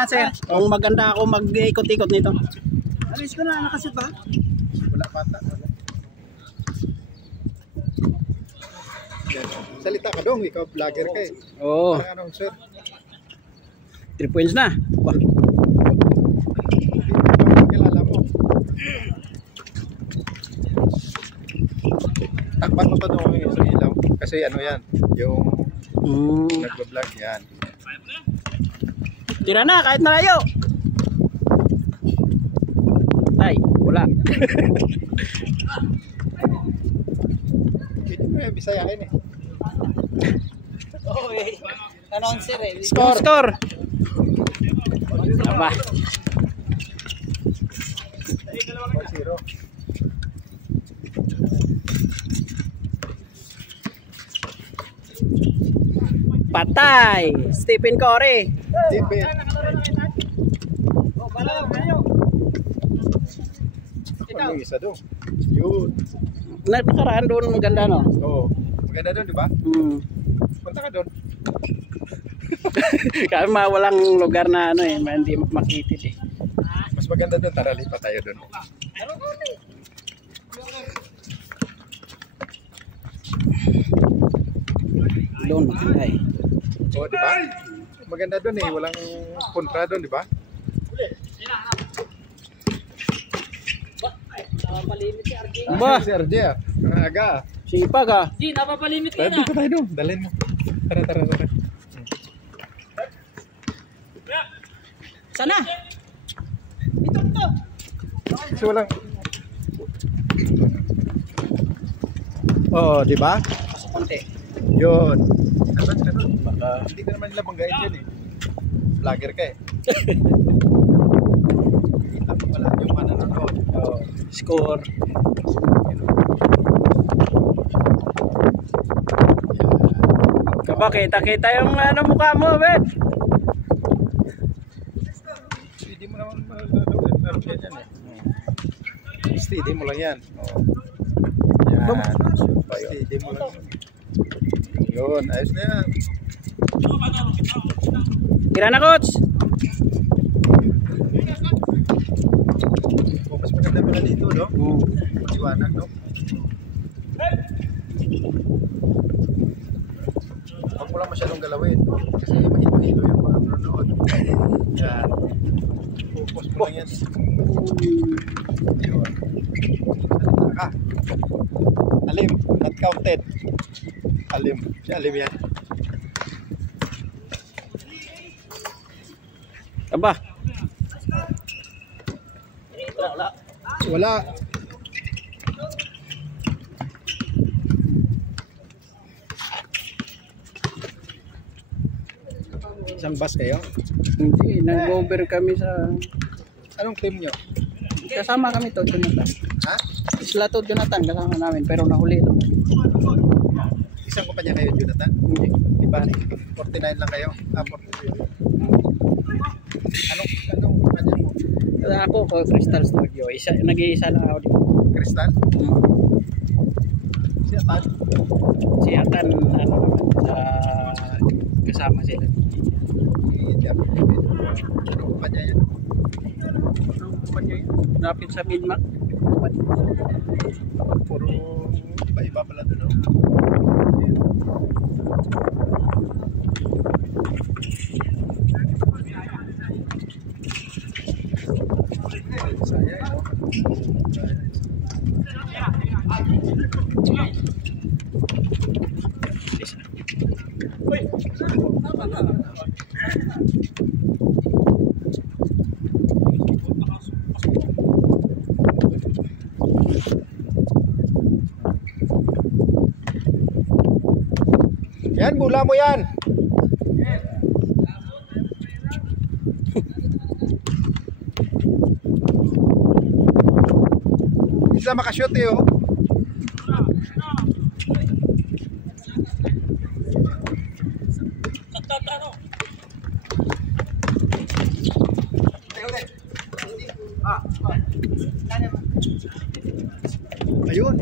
na sir. Kung maganda ako mag-ikot-ikot nito. Alis ko na, nakasit ba? Wala pata. Salita ka dong, ikaw vlogger ka eh. Oo. Parang anong sir? 3 points na. Bah. Kilala mo. Takpan mo to doon sa ilaw. Kasi ano yan, yung nagbablog yan. Tira na kahit malayo. Ay, wala. Hindi mo yung bisayain eh. Oo eh. Announcer eh. Score. Aba. 4-0. Patay. Stephen Curry. Tipid. Ano yung isa doon? Yun. Nakaraan doon maganda no? Oo. Maganda doon, di ba? Punta ka doon. Kaya walang lugar na ano eh, hindi makitid eh. Mas maganda doon, tara lipat tayo doon. Doon maganda eh. Oo, di ba? Maganda doon eh, walang kontra doon, di ba? Napapalimit si RJ. Ba? Si RJ ah. Ang aga. Sipag ah. G, napapalimit ka Dito na. tayo doon, dalhin mo. Tara. Sana? Ito. Kasi walang... Oo, di ba? Konti. Yun. Ganun. Baka hindi ka naman nila banggain dyan eh. Vlogger ka eh. Kita mo pala yung nanonood. Oo. Score. Kaba, kita yung ano mukha mo, Ben. Steady mo naman malalaman yan eh. Steady mo lang yan. Oo. Yan. Steady mo lang. Yun, ayos na yan. Tira na, coach. Mas maganda pala dito, no? Iwanan, no? Huwag mo lang masyadong galawin. Kasi mahilo-hilo yung mga nanonood. Yan. Focus mo lang yan. Yun. Salita ka. Alim, not counted. Alim. Si Alim yan. Kaba. Wala. Isang bus kayo? Hindi, nag-over kami sa... Anong team nyo? Kasama kami to, Jonathan. Ha? Isla to, Jonathan, kasama namin, pero nahuli ito. Isang kumpanya kayo, Jonathan? Hindi. Iba, 49 lang kayo? Ah, 42. Anong kumpanya mo? Ako ko, Crystal Studio. Nag-iisa lang ako dito. Crystal? Si Atan? Si Atan, ano naman, sa... kasama sila. Anong kumpanya yan? Anong kumpanya yun? Lapit sa Midmark. Puro iba-iba pala doon, no? Saya, yan, bula mo yan. Isa makashoot eh, oh. Ayun.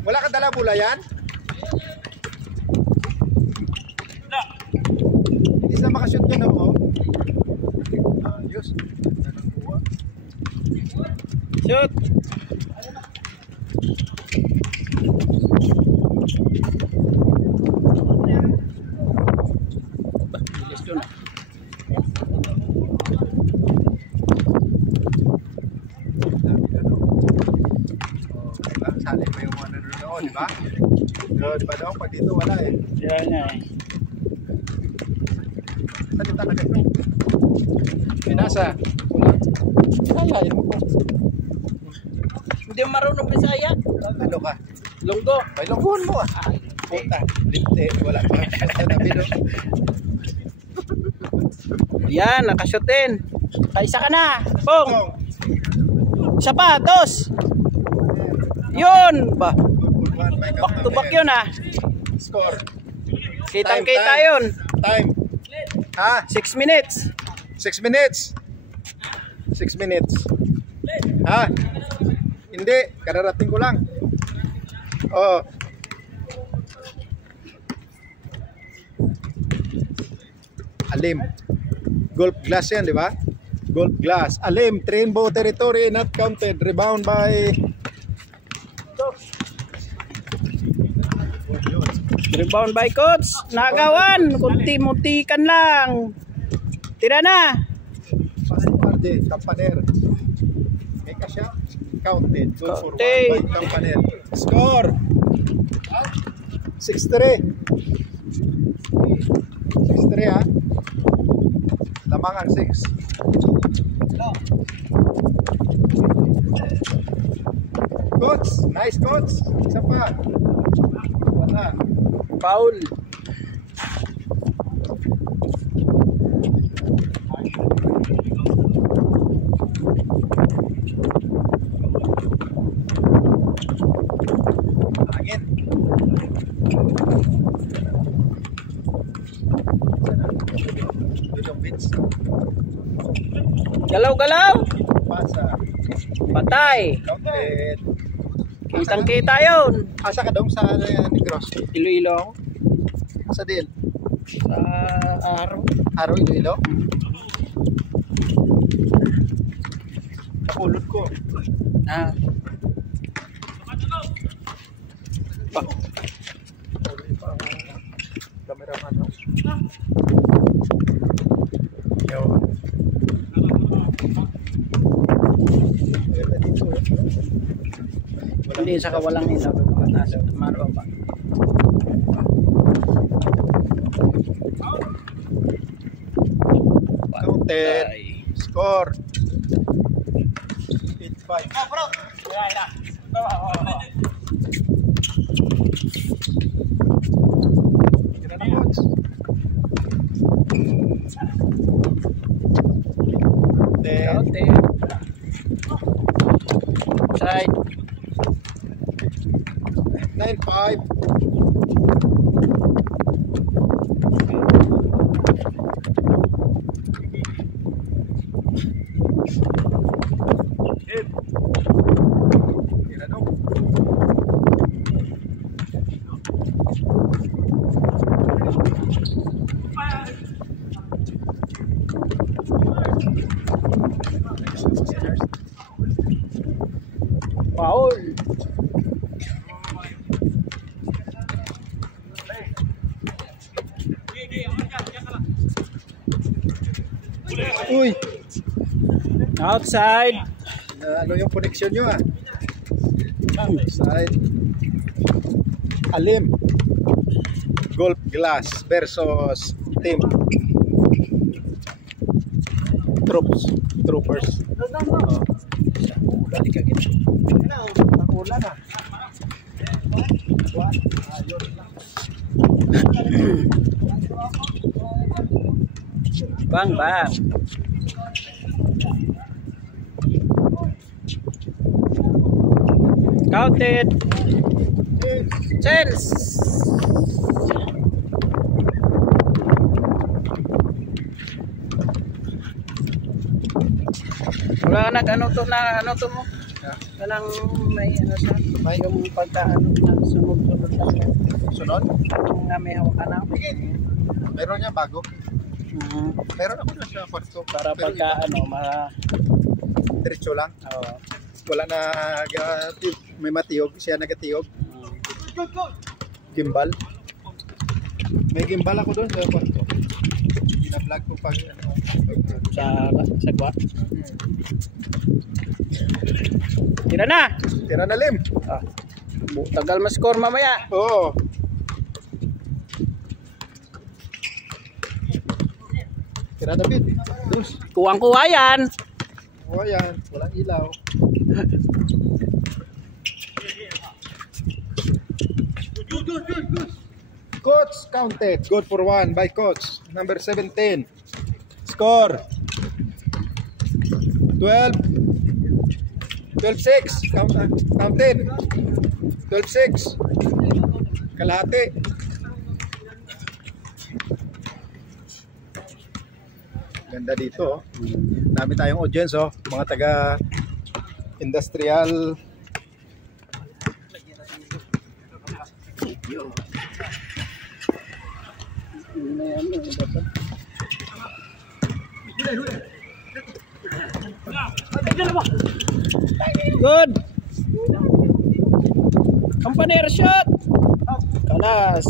Wala ka dala bula yan? Isa Shoot. Bilis doon ah. Sali pa yung ano doon, di ba? Di ba daw? Pag dito wala eh. Kaya nga eh. Saan yung talaga ito? Pinasa. Kulang. Wala yun po. Hindi mo marunong Bisaya. Ano ka? Lunggo. May lungkon mo ah. Puta. Linte. Wala pa. Sabi doon. Yan, nakashotin. Kaisa ka na. Pong. Isa pa, dos. Yun ba? Back to back yun ah. Score. Kitang Time, kita time. yun. Time. Ha? 6 minutes. 6 minutes. 6 minutes. Ha? Hindi. Kararating ko lang. Oo. Alim. Golf glass yan, di ba? Golf glass. Alim. Rainbow territory not counted. Rebound by... Rebound by coach. Nagawan. Kunti-muntikan lang. Tira na. Pastor RJ, Campaner. May kasya. Counted. Goal for 1 Counted. by Campaner. Score. 6-3. 6-3 ha. Lamang ang 6. Coach. Nice coach. Isa pa. Wala. Foul. Hangin. Yung bits. Galaw-galaw. Pasa. Patay. Counted. Kitang kita yun. Asa ka daw sa Negros? Iloilo ako. Sa deal? Sa araw. Araw Iloilo? Nakulot ko. Ah. Cameraman no? Yo. Hindi sa kawalang ilaw. Mataas at maro pa. Counted. Score. 8-5. Tira na coach. Counted. Side. 9-5. Tira daw. Foul. Uy! Outside. Ano yung connection nyo ah? Outside. Alim. Golf glass versus team. Troopers. Oh. Dali ka gito. Nakulan ah. Bang bang. Counted. Chance. Wala nag ano to mo? Kanang may ano sa may yung pagka ano na sunod-sunod lang. Sunod? Nga may hawakan na. Meron niya bago. Meron ako na siya kwarto. Para Pero pagka iba, ano diretso lang. oh, wala na may matiyog, siya nagatiyog. Gimbal. May gimbal ako doon sa kwarto. Ina-vlog ko pag Sa kwa. Tira na. Tira na Lim. Tagal ma-score mamaya. Oo. Tira David. Dus. Kuwang-kuwa yan. Oh, yan. Walang ilaw. Coach counted. Good for 1 by coach. Number 17. Score. 12. 12-6. Counted. 12-6. Kalahati. Ganda dito. Dami tayong audience, oh. Mga taga industrial. Good. Campanero shot. Kalas.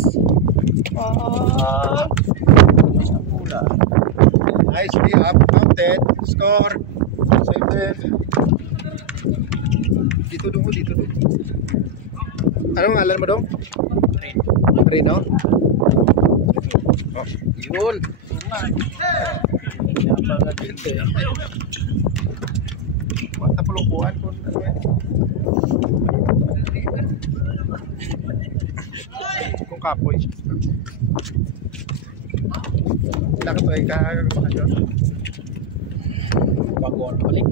Nicely up, counted, score, 7. Dito dong, dito dong. Anong ngalan mo dong? Rino. Oh, Yun. mata pelumpuan pun. Kung kapoy. Nakatuloy ka bakasyon. Bago ako balik.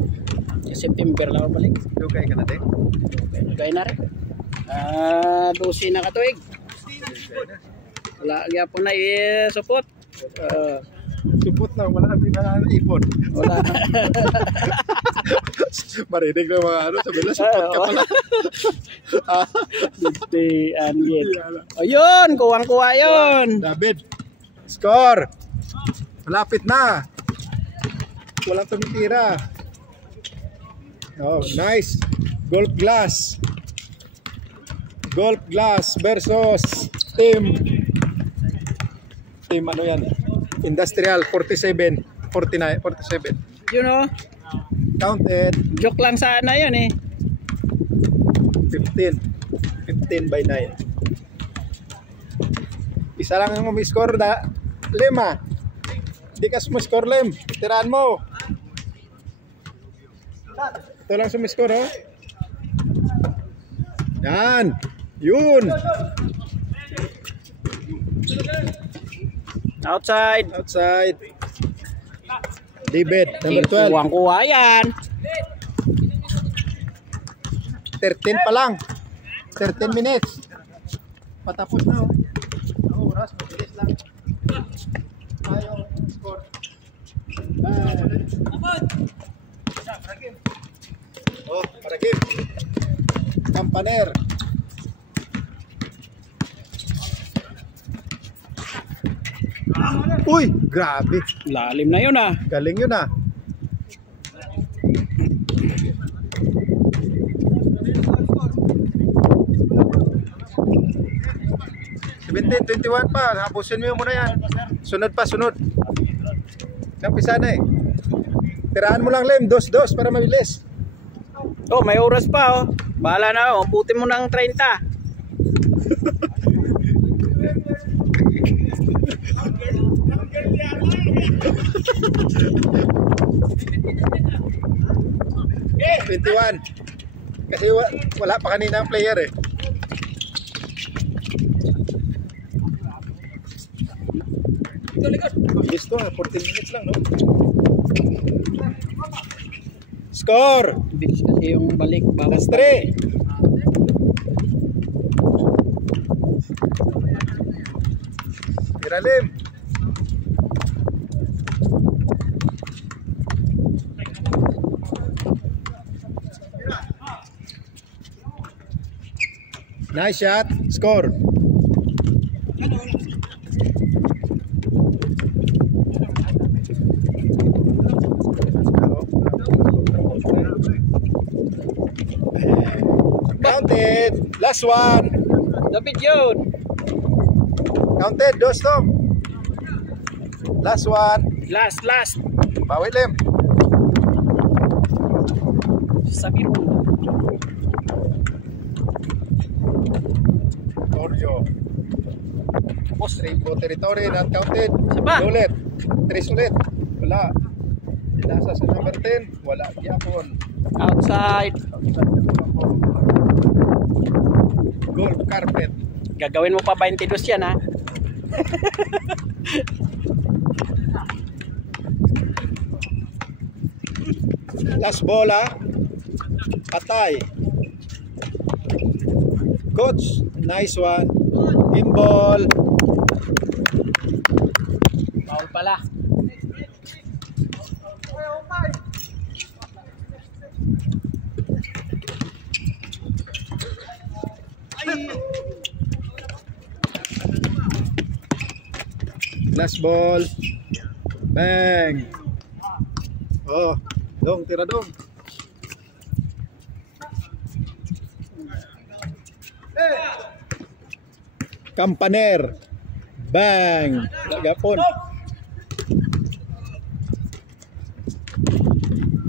September lang ako balik. Dugay ka na din. Dugay na rin. 12 na katuig. Wala po na support. Supot lang, wala na ipon. Wala. Marinig na mga ano, sabi na supot ka pala. 50 and yet. Ayun, kuwang-kuwa yun. David, score. Malapit na. Walang tumitira. Oh, nice. Golf glass. Golf glass versus team ano yan? Industrial 47, 49, 47. You know, Counted joke lang sana yun eh. 15 by 9. Isa lang ang umiscore na Lima. Hindi ka sumiscore Lim. Tiraan mo. Ito lang sumiscore oh. Yan. Yun. Outside. David, number 12. Kuwang-kuwa yan. 13 pa lang. 13 minutes. Patapos na oh. Ang oras, mabilis lang. Ayaw, score. Oh, Paragim. Campaner. Uy, grabe. Lalim na yun ah. Galing yun ah. Seventeen, 21 pa. Hapusin mo muna yan. Sunod pa, sunod. Nampisa na eh. Tiraan mo lang Lem, 2-2 para mabilis. Oh, may oras pa oh. Bahala na oh. Putin mo ng 30. Okay. 21. Kasi wala pa kanina ang player eh. Bilis to 14 minutes lang no. Score. Bilis kasi yung balik. Balas 3. Iralim. Nice shot. Score. Counted. Last one. David yun. Counted. Dostong. Last one. Last. Bawi Lem. Sabi mo. Orjo. Tapos rainbow territory. Not counted. Saba. Ulit. 3 ulit. Wala. Nasa sa number 10. Wala. Yapon. Outside. Golf carpet. Gagawin mo pa 22 yan, ha? Last bola. Patay. Coach. Nice one. Gimbal. Foul pala. Last ball. Bang. Oh, dong, tira dong. Kampaner. Bang. Gapon.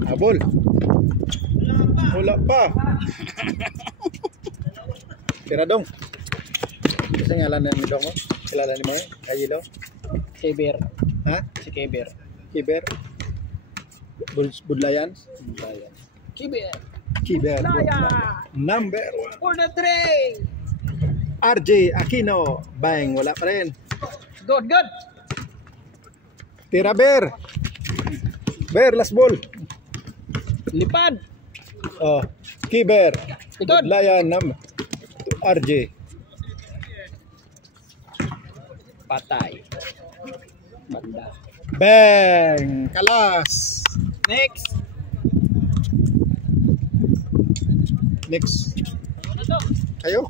Habol. Wala pa. Tira dong. Kasi ngalan ni dong mo? Kilala ni mo eh? Kayilo? Keber. Ha? Si Keber. Kiber? Budlayan? Keber. Kiber. Number 1. For the tray. RJ Aquino. Bang. Wala pa rin. Good. Tira Bear. Bear, last ball. Lipad. Oh. Kiber. Ikot. Budlayan. RJ. Patay. Banda. Bang. Kalas. Next. Next. Kayo.